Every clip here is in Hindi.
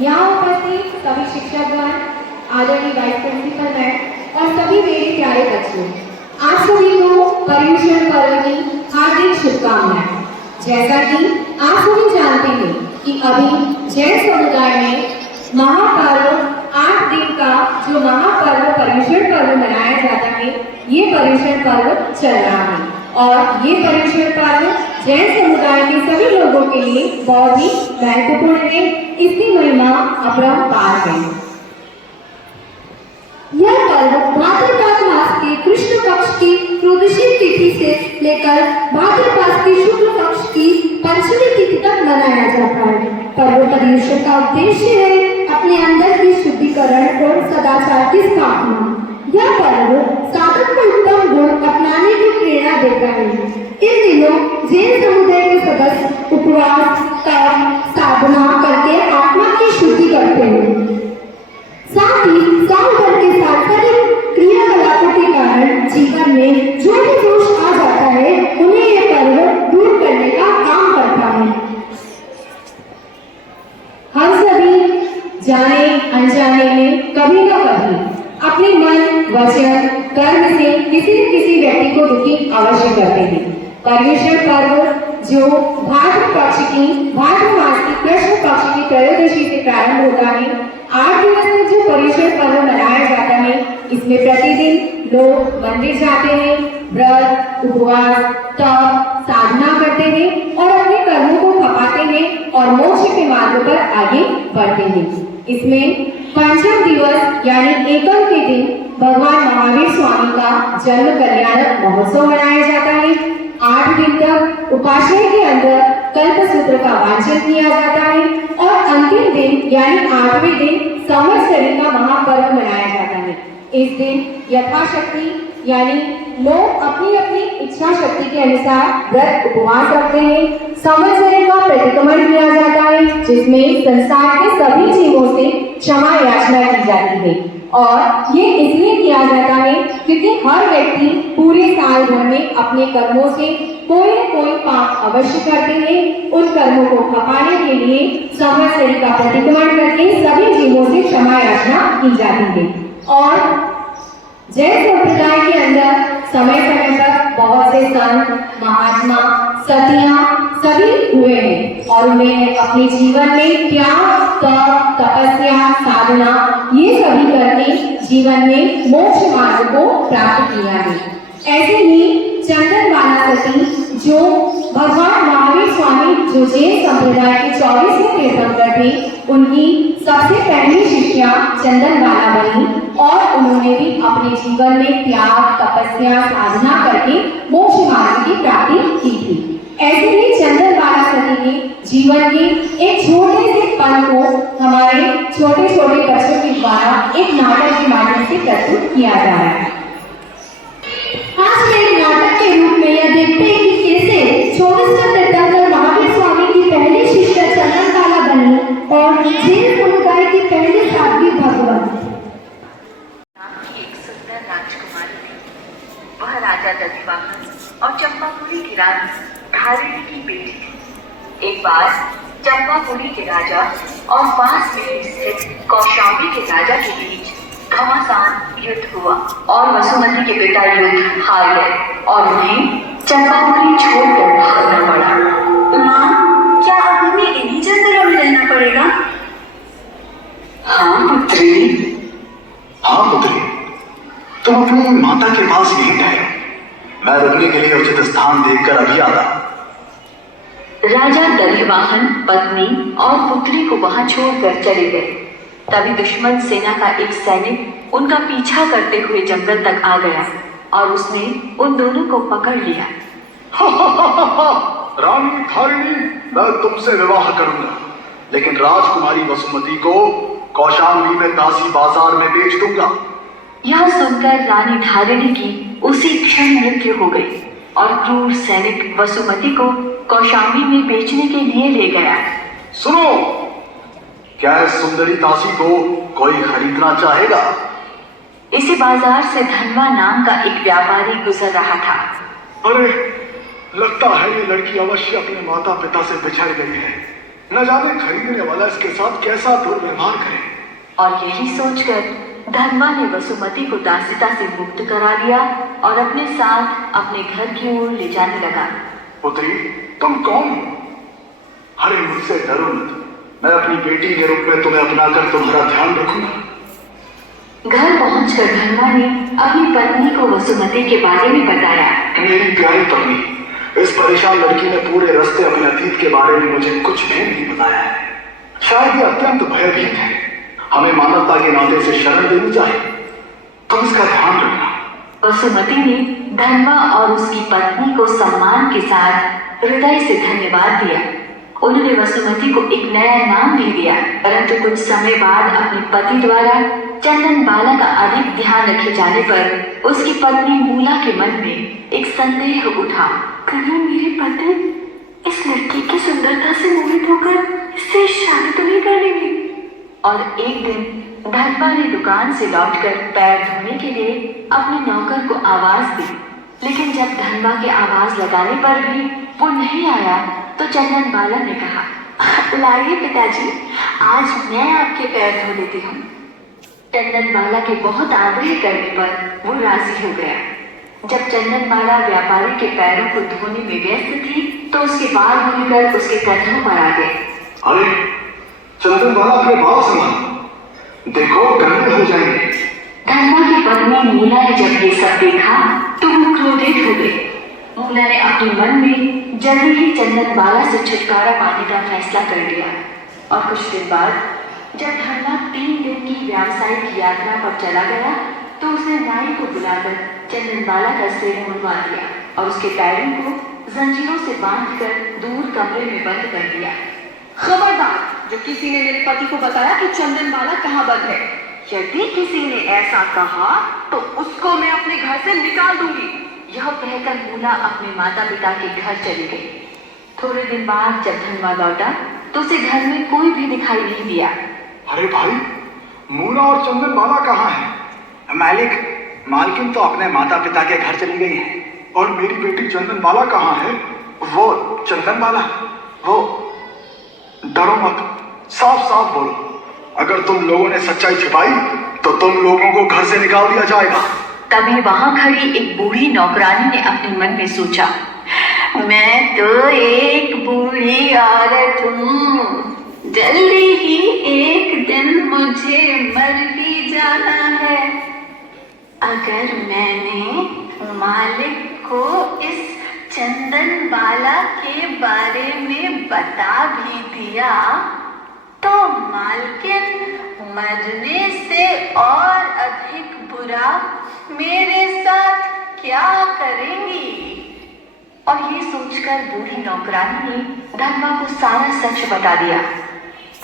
यहाँ उपस्थित सभी शिक्षकगण, आदरणीय वाइस प्रिंसिपल मैम और सभी मेरे प्यारे बच्चों, आप सभी को पर्युषण पर्व की हार्दिक शुभकामनाएं। जैसा कि आप सभी जानते हैं कि अभी जैन समुदाय में महापर्व 8 दिन का जो महापर्व पर्युषण पर्व मनाया जाता है, ये पर्युषण पर्व चल रहा है और ये पर्युषण पर्व जैन समुदाय के सभी लोगों के लिए बहुत ही महत्वपूर्ण है। इसकी महिमा अपरंपार है। यह पर्व भाद्रपद मास के कृष्ण पक्ष की त्रयोदशी तिथि से लेकर भाद्रपद की शुक्ल पक्ष की पंचमी तिथि तक मनाया जाता है। पर्व पर्युषण का उद्देश्य है अपने अंदर की शुद्धिकरण और सदाचार की स्थापना। यह पर्व साधक को उत्तम गुण अपनाने की प्रेरणा देता है। इन दिनों जैन समुदाय के सदस्य उपवास, तप, साधना करके आत्मा की शुद्धि करते हैं। साथ ही साल भर के सांसारिक क्रियाकलापों के कारण जीवन में जो भी दोष आ जाता है, उन्हें यह पर्व दूर करने का काम करता है। हम सभी जाने अनजाने में कभी न कभी अपने मन, वचन, कर्म से किसी न किसी व्यक्ति को दुखी अवश्य करते हैं। पर्युषण पर्व जो भाद्र मास की कृष्ण पक्ष की त्रयोदशी से प्रारंभ होता है, 8 दिवस तक जो पर्युषण पर्व मनाया जाता है, इसमें प्रतिदिन लोग मंदिर जाते हैं, व्रत, उपवास, तप, साधना करते हैं और अपने कर्मों को खपाते हैं और मोक्ष के मार्ग पर आगे बढ़ते हैं। इसमें पंचम दिवस यानी एकम के दिन भगवान महावीर स्वामी का जन्म कल्याण महोत्सव मनाया जाता है। 8 दिन तक उपाश्रय के अंदर कल्पसूत्र का वाचन किया जाता है और अंतिम दिन यानी 8वें दिन संवत्सरी का महापर्व मनाया जाता है। इस दिन यथाशक्ति यानी लोग अपनी अपनी इच्छा शक्ति के अनुसार व्रत उपवास रखते हैं। संवत्सरी का प्रतिक्रमण किया जाता है, जिसमें संसार के सभी जीवों से क्षमा याचना की जाती है और ये इसलिए किया जाता है क्योंकि हर व्यक्ति पूरे साल भर में अपने कर्मों से कोई न कोई पाप अवश्य करते हैं। उन कर्मों को खपाने के लिए संवत्सरी का प्रतिक्रमण करके सभी जीवों से क्षमा याचना की जाती है। और जैन संप्रदाय के अंदर समय समय पर बहुत से संत, महात्मा, सतियां सभी हुए हैं और उन्होंने अपने जीवन में त्याग, तप, तपस्या, साधना ये सभी करके जीवन में मोक्ष मार्ग को प्राप्त किया है। ऐसे ही चंदनबाला सती जो भगवान महावीर स्वामी जो जैन संप्रदाय के 24वें तीर्थंकर थे, उनकी सबसे पहली शिष्या चंदनबाला बनी और उन्होंने भी अपने जीवन में त्याग, तपस्या, साधना करके मोक्ष मार्ग की प्राप्ति की थी। ऐसे ही चंदनबाला सती के जीवन के एक छोटे से पल को हमारे छोटे छोटे बच्चों के द्वारा एक नाटक के माध्यम से प्रस्तुत किया जा रहा है। आज के एक नाटक के रूप में यह देखते हैं कि कैसे 24वें तीर्थंकर महावीर स्वामी की पहली शिष्या चंदनबाला बनी और जैन समुदाय की पहली साध्वी भगवत। एक सुंदर राजकुमारी थी। वह राजा दधिवाहन और चंपापुरी की रानी धारिणी की बेटी थी। एक बार चंपापुरी के राजा और पास में स्थित कौशाम्बी के राजा के बीच घमासान युद्ध हुआ और वसुमती के पिता युद्ध हार गए और उन्हें चंपापुरी छोड़कर भागना पड़ा। माँ, क्या अब हमें इन्हीं जंगलों में रहना पड़ेगा? हाँ पुत्री, तुम अपनी माता के पास यहीं ठहरो। मैं रुकने के लिए उचित स्थान देखकर अभी आता। राजा दधिवाहन पत्नी और पुत्री को वहां छोड़कर चले गए। तभी दुश्मन सेना का एक सैनिक उनका पीछा करते हुए जंगल तक आ गया और उसने उन दोनों को पकड़ लिया। रानी धारिणी, मैं तुमसे विवाह करूंगा, लेकिन राजकुमारी वसुमती को कौशाम्बी में दासी बाजार में बेच दूंगा। यह सुनकर रानी धारिणी की उसी क्षण मृत्यु हो गई और क्रूर सैनिक वसुमती को कौशाम्बी में बेचने के लिए ले गया। सुनो, क्या इस सुंदरी दासी को कोई खरीदना चाहेगा? इसी बाजार से धनवा नाम का एक व्यापारी गुजर रहा था। अरे, लगता है ये लड़की अवश्य अपने माता पिता से बिछड़ गई है। न जाने खरीदने वाला इसके साथ कैसा दुर्व्यवहार करे। और यही सोचकर धनवा ने वसुमती को दासिता से मुक्त करा दिया और अपने साथ अपने घर की ओर ले जाने लगा। पुत्री, तुम कौन हो? अरे मुझसे डरो मत, मैं अपनी बेटी के रूप में तुम्हें अपनाकर तुम्हारा ध्यान रखूंगा। घर पहुंचकर धनवा ने अपनी पत्नी को वसुमती के बारे में बताया। मेरी प्यारी पत्नी, इस परेशान लड़की ने पूरे रास्ते अपने अतीत के बारे में मुझे कुछ भी नहीं बताया है। शायद ये अत्यंत भयभीत है। हमें मानवता के नाते से शरण देनी चाहिए। तुम इसका ध्यान रखना। वसुमती ने धनवा और उसकी पत्नी को सम्मान के साथ हृदय से धन्यवाद दिया। उन्होंने वसुमती को एक नया नाम भी दिया, परंतु कुछ समय बाद अपने पति द्वारा चंदन बाला का अधिक ध्यान रखे जाने पर उसकी पत्नी मूला के मन में एक संदेह उठा। कहीं मेरे पति इस लड़की की सुंदरता से मोहित होकर इससे शादी तो नहीं कर लेंगे। और एक दिन धनवा ने दुकान से लौटकर पैर धोने के लिए अपने नौकर को आवाज दी, लेकिन जब धनवा के आवाज लगाने पर भी वो नहीं आया तो चंदन बाला ने कहा, लाइए पिताजी, आज मैं आपके पैर धो देती हूँ। चंदन बाला के बहुत आग्रह करने पर वो राजी हो गया। जब चंदन बाला व्यापारी के पैरों को धोने में व्यस्त थी तो उसके बाल भूलकर उसके कंधों पर आ गए। अरे चंदन बाला, अपने बाल संभाल, देखो गंदे हो जाएंगे। धनवा की पत्नी मूला ने जब ये सब देखा तो वो क्रोधित हो गई। मूला ने अपने मन में जल्दी ही चंदन बाला से छुटकारा पाने का फैसला कर लिया। और कुछ दिन बाद जब धनवा 3 दिन की व्यावसायिक यात्रा पर चला गया तो उसने नाई को बुलाकर चंदन बाला का सिर मुड़वा दिया और उसके पैरों को जंजीरों से बांधकर दूर कमरे में बंद कर दिया। खबरदार, जो किसी ने मेरे पति को बताया कि चंदन बाला कहाँ बंद है, यदि किसी ने ऐसा कहा तो उसको मैं अपने घर से निकाल दूंगी। यह कहकर मूला अपने माता पिता के घर चली गई। थोड़े दिन बाद जब धनवा लौटा तो उसे घर में कोई भी दिखाई नहीं दिया। अरे भाई, मूला और चंदन बाला कहाँ हैं? मालिक, मालकिन तो अपने माता पिता के घर चली गई है। और मेरी बेटी चंदन बाला कहाँ है? वो चंदन बाला, वो। डरो मत, साफ साफ बोलो। अगर तुम लोगों ने सच्चाई छिपाई तो तुम लोगों को घर से निकाल दिया जाएगा। तभी वहां खड़ी एक बूढ़ी नौकरानी ने अपने मन में सोचा, मैं तो एक बूढ़ी औरत हूँ, जल्दी ही एक दिन मुझे मर भी जाना है। अगर मैंने मालिक को इस चंदन बाला के बारे में बता भी दिया तो मालकिन मरने से और अधिक बुरा मेरे साथ क्या करेंगी। और ये सोचकर बूढ़ी नौकरानी ने धनवा को सारा सच बता दिया।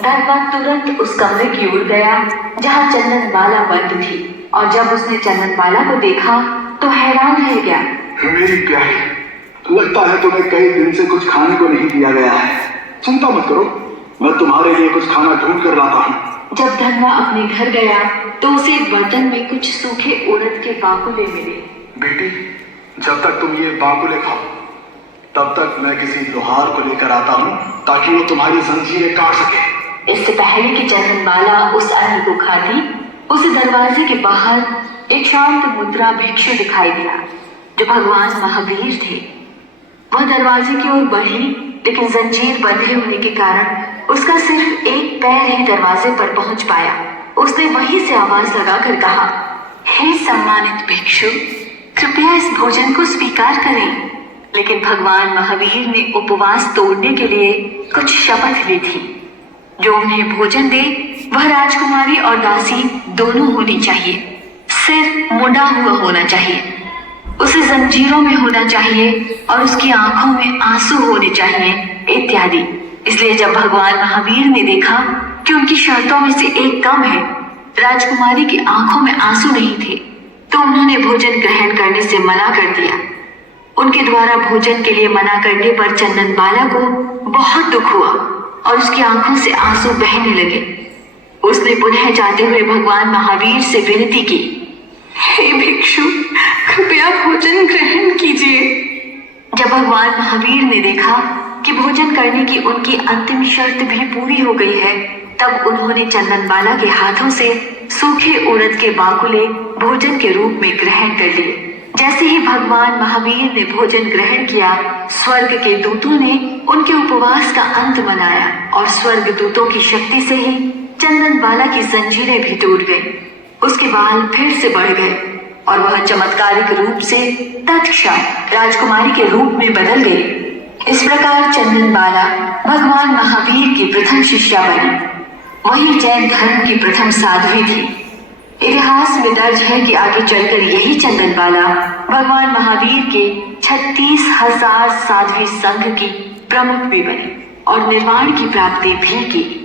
धनवा तुरंत उस कमरे की ओर गया जहाँ चंदन बाला बंद थी और जब उसने चंदन बाला को देखा तो हैरान रह गया। मेरी प्यारी, लगता है तुम्हें कई दिन से कुछ खाने को नहीं दिया गया है। चिंता मत करो, मैं तुम्हारे लिए कुछ खाना ढूंढ कर लाता हूँ। जब धनवा अपने घर गया तो उसे एक बर्तन में कुछ सूखे उड़द के बाकुले मिले। बेटी, जब तक तुम ये बाकुले खाओ तब तक मैं किसी लोहार को लेकर आता हूँ ताकि वो तुम्हारी जंजीरें काट सके। इससे पहले कि चंदन बाला उस अन्न को खाती, उसे दरवाजे के बाहर एक शांत मुद्रा भिक्षु दिखाई दिया जो भगवान महावीर थे। वह दरवाजे की ओर बढ़ी, लेकिन जंजीर बंधे होने के कारण उसका सिर्फ एक पैर ही दरवाजे पर पहुंच पाया। उसने वहीं से आवाज लगाकर कहा, हे सम्मानित भिक्षु, कृपया इस भोजन को स्वीकार करें। लेकिन भगवान महावीर ने उपवास तोड़ने के लिए कुछ शपथ ली थी। जो उन्हें भोजन दे वह राजकुमारी और दासी दोनों होनी चाहिए, सिर मुड़ा हुआ होना चाहिए, उसे जंजीरों में होना चाहिए और उसकी आंखों में आंसू होने चाहिए इत्यादि। इसलिए जब भगवान महावीर ने देखा कि उनकी शर्तों में से एक कम है, राजकुमारी की आंखों में आंसू नहीं थे, तो उन्होंने भोजन ग्रहण करने से मना कर दिया। उनके द्वारा भोजन के लिए मना करने पर चंदन बाला को बहुत दुख हुआ और उसकी आंखों से आंसू बहने लगे। उसने पुनः जाते हुए भगवान महावीर से विनती की, हे भिक्षु, कृपया भोजन ग्रहण कीजिए। जब भगवान महावीर ने देखा कि भोजन करने की उनकी अंतिम शर्त भी पूरी हो गई है, तब उन्होंने चंदनबाला के हाथों से सूखे उड़द के बाकुले भोजन के रूप में ग्रहण कर लिए। जैसे ही भगवान महावीर ने भोजन ग्रहण किया, स्वर्ग के दूतों ने उनके उपवास का अंत मनाया और स्वर्ग दूतों की शक्ति से ही चंदनबाला की जंजीरें भी टूट गईं। उसके बाल फिर से बढ़ गए और वह चमत्कारिक रूप से तत्क्षण राजकुमारी के रूप में बदल गई। इस प्रकार चंदनबाला भगवान महावीर की प्रथम शिष्या बनी। वही जैन धर्म की प्रथम साध्वी थी। इतिहास में दर्ज है कि आगे चलकर यही चंदनबाला भगवान महावीर के 36,000 साध्वी संघ की प्रमुख भी बनी और निर्वाण की प्राप्ति भी की।